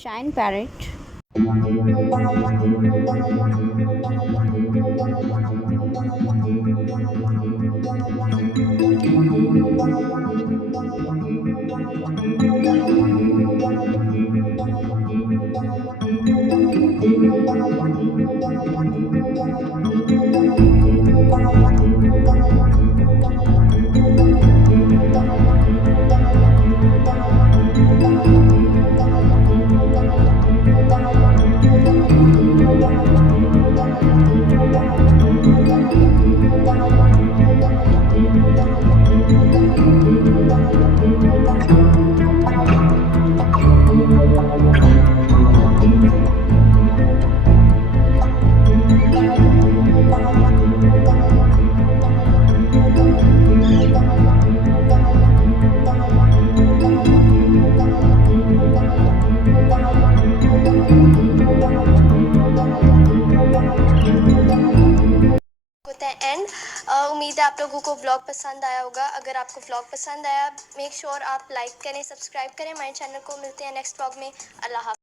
Shine parrot. होता है and उम्मीद है आप लोगों को व्लॉग पसंद आया होगा। अगर आपको व्लॉग पसंद आया मेक श्योर आप लाइक करें, सब्सक्राइब करें हमारे चैनल को। मिलते हैं नेक्स्ट व्लॉग में। अल्लाह हाफ़िज़।